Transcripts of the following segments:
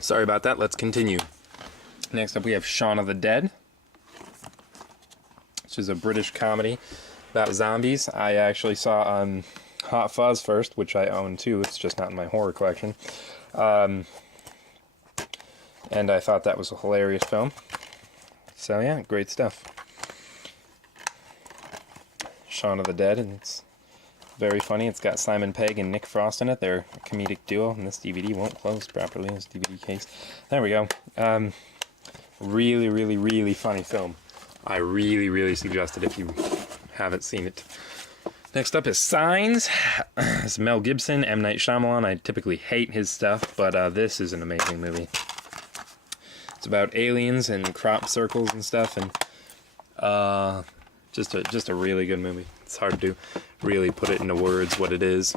Sorry about that, let's continue. Next up we have Shaun of the Dead, which is a British comedy about zombies. I actually saw Hot Fuzz first, which I own too, it's just not in my horror collection. And I thought that was a hilarious film. So yeah, great stuff. Shaun of the Dead, and it's very funny. It's got Simon Pegg and Nick Frost in it. They're a comedic duo, and this DVD won't close properly, this DVD case. There we go. Really, really, really funny film. I really, really suggest it if you haven't seen it. Next up is Signs. It's Mel Gibson, M. Night Shyamalan. I typically hate his stuff, but this is an amazing movie. It's about aliens and crop circles and stuff, and just a really good movie. It's hard to really put it into words what it is.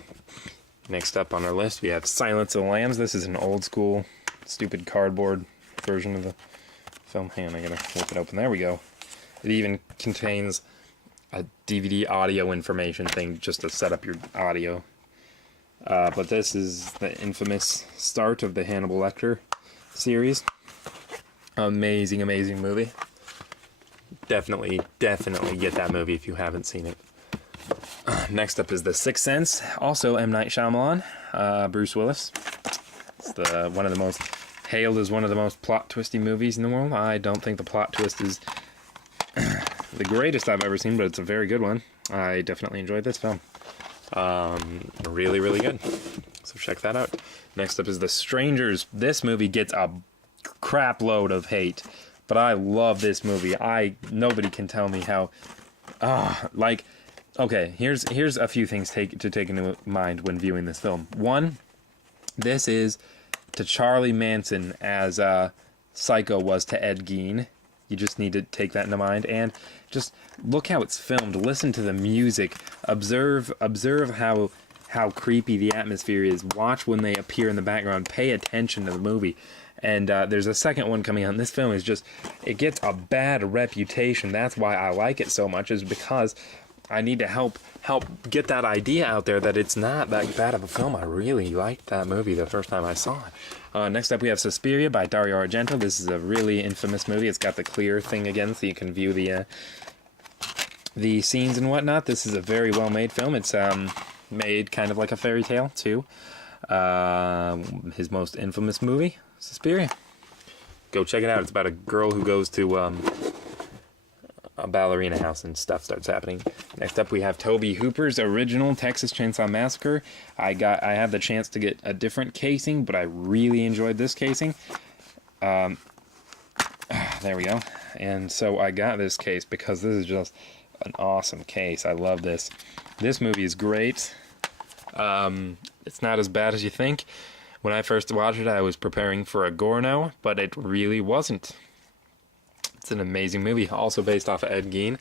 Next up on our list, we have Silence of the Lambs. This is an old school, stupid cardboard version of the film. Hang on, I gotta flip it open. There we go. It even contains a DVD audio information thing just to set up your audio. But this is the infamous start of the Hannibal Lecter series. Amazing, amazing movie. Definitely get that movie if you haven't seen it. Next up is The Sixth Sense, also M. Night Shyamalan, Bruce Willis. It's one of the most hailed as one of the most plot twisty movies in the world. I don't think the plot twist is the greatest I've ever seen, but it's a very good one. I definitely enjoyed this film. Really, really good. So check that out. Next up is The Strangers. This movie gets a crap load of hate, but I love this movie. Nobody can tell me how. Okay, here's a few things to take into mind when viewing this film. One, this is to Charlie Manson as Psycho was to Ed Gein. You just need to take that into mind, and just look how it's filmed. Listen to the music. Observe how creepy the atmosphere is. Watch when they appear in the background. Pay attention to the movie. And there's a second one coming out. This film is it gets a bad reputation. That's why I like it so much, is because I need to help get that idea out there that it's not that bad of a film. I really liked that movie the first time I saw it. Next up we have Suspiria by Dario Argento. This is a really infamous movie. It's got the clear thing again, so you can view the scenes and whatnot. This is a very well made film. It's made kind of like a fairy tale too. His most infamous movie, Suspiria. Go check it out. It's about a girl who goes to a ballerina house and stuff starts happening. Next up we have Tobe Hooper's original Texas Chainsaw Massacre. I had the chance to get a different casing, but I really enjoyed this casing. There we go. And so I got this case because this is just an awesome case. I love this. This movie is great. It's not as bad as you think. When I first watched it, I was preparing for a Gorno, but it really wasn't. It's an amazing movie, also based off of Ed Gein.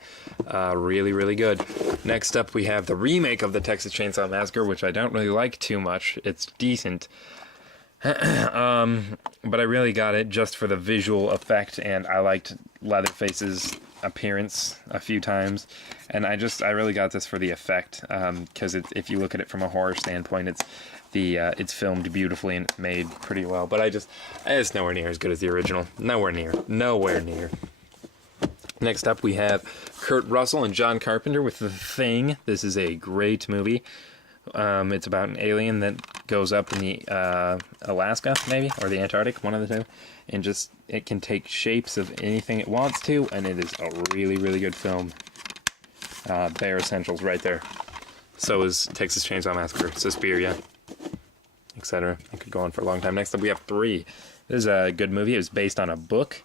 Really, really good. Next up, we have the remake of the Texas Chainsaw Massacre, which I don't really like too much. It's decent. But I really got it just for the visual effect, and I liked Leatherface's appearance a few times. And I really got this for the effect, because if you look at it from a horror standpoint, it's filmed beautifully and made pretty well. But it's nowhere near as good as the original. Nowhere near. Next up, we have Kurt Russell and John Carpenter with The Thing. This is a great movie. It's about an alien that goes up in the Alaska, maybe, or the Antarctic, one of the two, and it can take shapes of anything it wants to, and it is a really, really good film. Bare essentials right there. So is Texas Chainsaw Massacre, Suspiria, etc. I could go on for a long time. Next up, we have 3. This is a good movie. It was based on a book.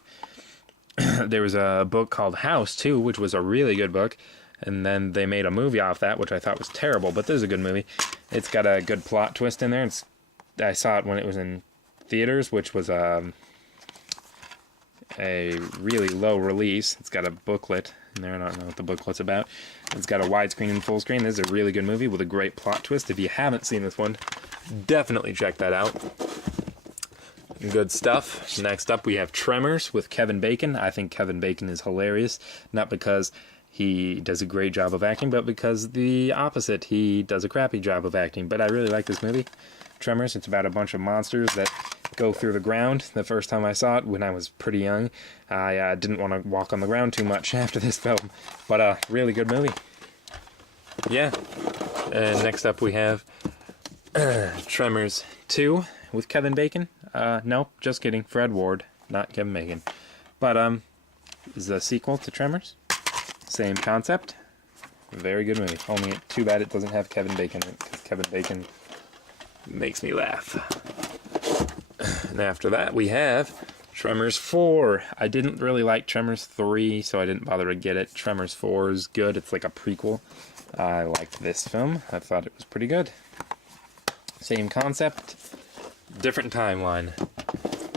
There was a book called House, too, which was a really good book. And then they made a movie off that, which I thought was terrible. But this is a good movie. It's got a good plot twist in there. I saw it when it was in theaters, which was a really low release. It's got a booklet in there. I don't know what the booklet's about. It's got a widescreen and full screen. This is a really good movie with a great plot twist. If you haven't seen this one, definitely check that out. Good stuff. Next up, we have Tremors with Kevin Bacon. I think Kevin Bacon is hilarious, not because he does a great job of acting, but because the opposite, he does a crappy job of acting. But I really like this movie, Tremors. It's about a bunch of monsters that go through the ground the first time I saw it when I was pretty young. I didn't want to walk on the ground too much after this film, but really good movie. Yeah. And next up we have Tremors 2 with Kevin Bacon. Nope, just kidding. Fred Ward, not Kevin Bacon. But this is a sequel to Tremors. Same concept. Very good movie. Only too bad it doesn't have Kevin Bacon in it, because Kevin Bacon makes me laugh. And after that we have Tremors 4. I didn't really like Tremors 3, so I didn't bother to get it. Tremors 4 is good. It's like a prequel. I liked this film. I thought it was pretty good. Same concept, different timeline.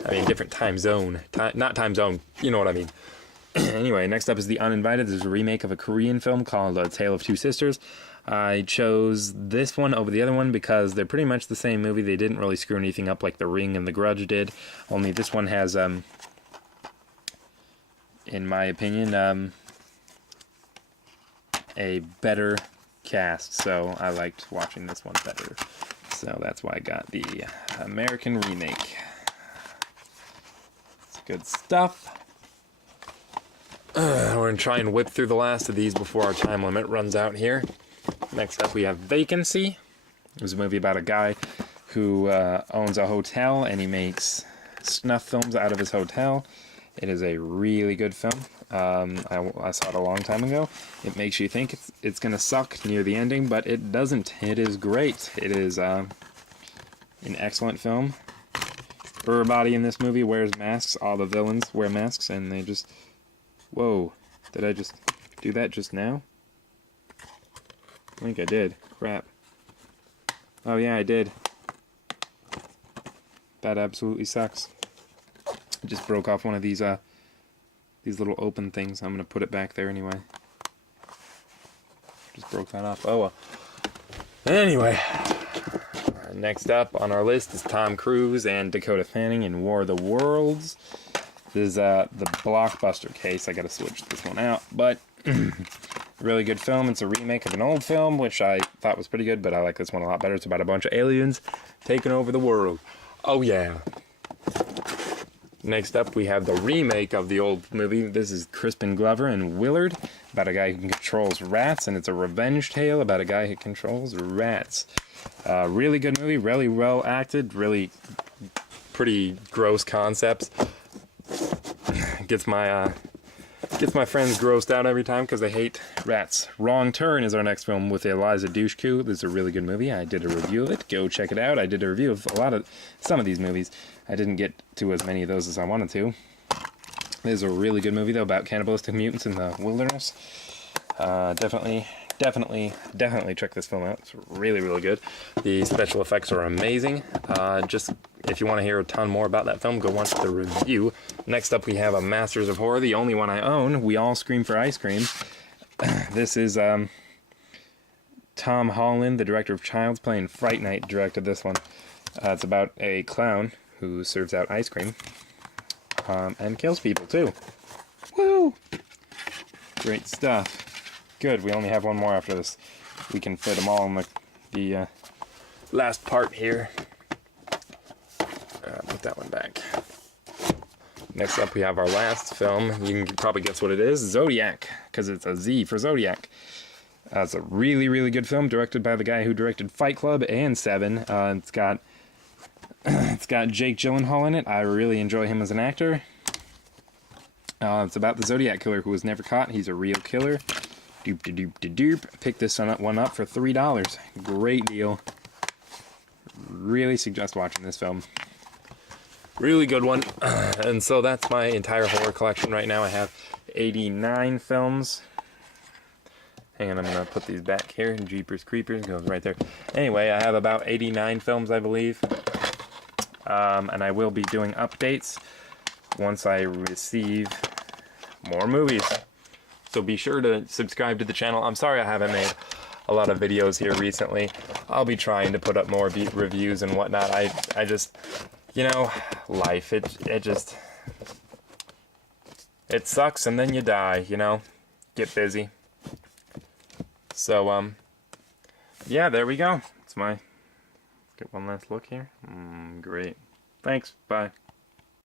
I mean, different time zone. Not time zone, you know what I mean. Anyway, next up is The Uninvited. There's a remake of a Korean film called A Tale of Two Sisters. I chose this one over the other one because they're pretty much the same movie. They didn't really screw anything up like The Ring and The Grudge did. Only this one has, in my opinion, a better cast. So I liked watching this one better. So that's why I got the American remake. It's good stuff. We're going to try and whip through the last of these before our time limit runs out here. Next up we have Vacancy. It was a movie about a guy who owns a hotel and he makes snuff films out of his hotel. It is a really good film. I saw it a long time ago. It makes you think it's going to suck near the ending, but it doesn't. It is great. It is an excellent film. Everybody in this movie wears masks. All the villains wear masks, and they just... Whoa. Did I just do that just now? I think I did. Crap. Oh yeah, I did. That absolutely sucks. I just broke off one of these little open things. I'm gonna put it back there anyway. Just broke that off. Oh well. Anyway, next up on our list is Tom Cruise and Dakota Fanning in War of the Worlds. This is the Blockbuster case. I gotta switch this one out, but really good film. It's a remake of an old film, which I thought was pretty good, but I like this one a lot better. It's about a bunch of aliens taking over the world. Oh yeah. Next up, we have the remake of the old movie. This is Crispin Glover and Willard, about a guy who controls rats, and it's a revenge tale about a guy who controls rats. Really good movie, really well acted, really pretty gross concepts. Gets my friends grossed out every time because they hate rats. Wrong Turn is our next film with Eliza Dushku. This is a really good movie. I did a review of it. Go check it out. I did a review of some of these movies. I didn't get to as many of those as I wanted to. This is a really good movie though about cannibalistic mutants in the wilderness. Definitely check this film out. It's really, really good. The special effects are amazing. Just if you want to hear a ton more about that film, go watch the review. Next up, we have a Masters of Horror, the only one I own. We All Scream for Ice Cream. This is Tom Holland, the director of Child's Play and Fright Night, directed this one. It's about a clown who serves out ice cream and kills people too. Woo! Great stuff. Good, we only have one more after this. We can fit them all in the last part here. Put that one back. Next up, we have our last film. You can probably guess what it is. Zodiac, because it's a Z for Zodiac. It's a really, really good film, directed by the guy who directed Fight Club and Seven. It's got Jake Gyllenhaal in it. I really enjoy him as an actor. It's about the Zodiac killer who was never caught. He's a real killer. Doop. Pick this one up for $3. Great deal. Really suggest watching this film. Really good one. And so that's my entire horror collection right now. I have 89 films. Hang on, I'm going to put these back here. Jeepers Creepers goes right there. Anyway, I have about 89 films, I believe. And I will be doing updates once I receive more movies. So be sure to subscribe to the channel. I'm sorry I haven't made a lot of videos here recently. I'll be trying to put up more reviews and whatnot. I just, you know, life, it sucks and then you die, you know? Get busy. So, yeah, there we go. It's get one last look here. Great. Thanks. Bye.